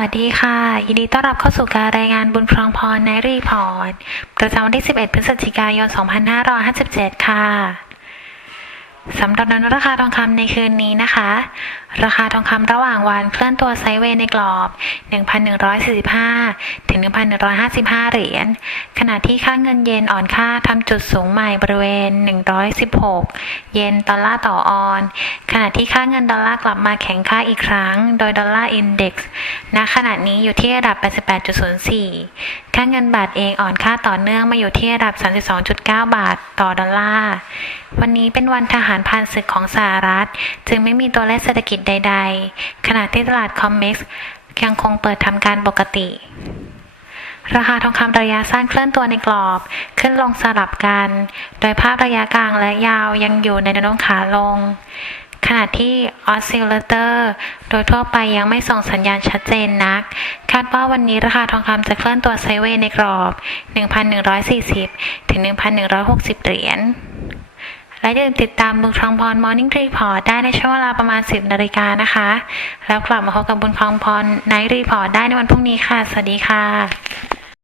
วัสดีค่ะ ยินดีต้อนรับเข้าสู่การรายงานบุญครองพรในรีพอร์ต ประจำวันที่ 11 พฤศจิกายน 2557 ค่ะ สำหรับแนราคาทองคำในคืนนี้นะคะ ราคาทองคำระหว่างวันเคลื่อนตัวไซด์เวย์ในกรอบ 1,145 ถึง 1,155 เหรียญ ขณะที่ค่าเงินเยนอ่อนค่าทำจุดสูงใหม่บริเวณ 116 เยนดอลลาร์ต่อออน ขณะที่ค่าเงินดอลลาร์กลับมาแข็งค่าอีกครั้ง โดยดอลลาร์อินเด็กซ์ณขณะนี้อยู่ที่ระดับ 88.04 ค่าเงินบาทเองอ่อนค่าต่อเนื่องมาอยู่ที่ระดับ 32.9 บาทต่อดอลลาร์ วันนี้เป็นวันทหารผ่านศึกของสหรัฐ จึงไม่มีตัวเลขเศรษฐกิจใด ๆ ขณะที่ตลาดคอมเม็กซ์ยังคงเปิดทำการปกติ ราคาทองคำระยะสั้นเคลื่อนตัวในกรอบ ขึ้นลงสลับกัน โดยภาพระยะกลางและยาวยังอยู่ในแนวโน้มขาลง ขณะที่ออสซิลเลเตอร์ โดยทั่วไปยังไม่ส่งสัญญาณชัดเจนนัก คาดว่าวันนี้ราคาทองคำจะเคลื่อนตัวไซเวในกรอบ 1,140 ถึง 1,160 เหรียญ และอย่าลืมติดตามบุญคลองพรมอร์นิ่งรีพอร์ตได้ในช่วงเวลาประมาณ 10นาฬิกานะคะ แล้วกลับมาพบกับบุญคลองพร Night Report ได้ในวันพรุ่งนี้ค่ะ สวัสดีค่ะ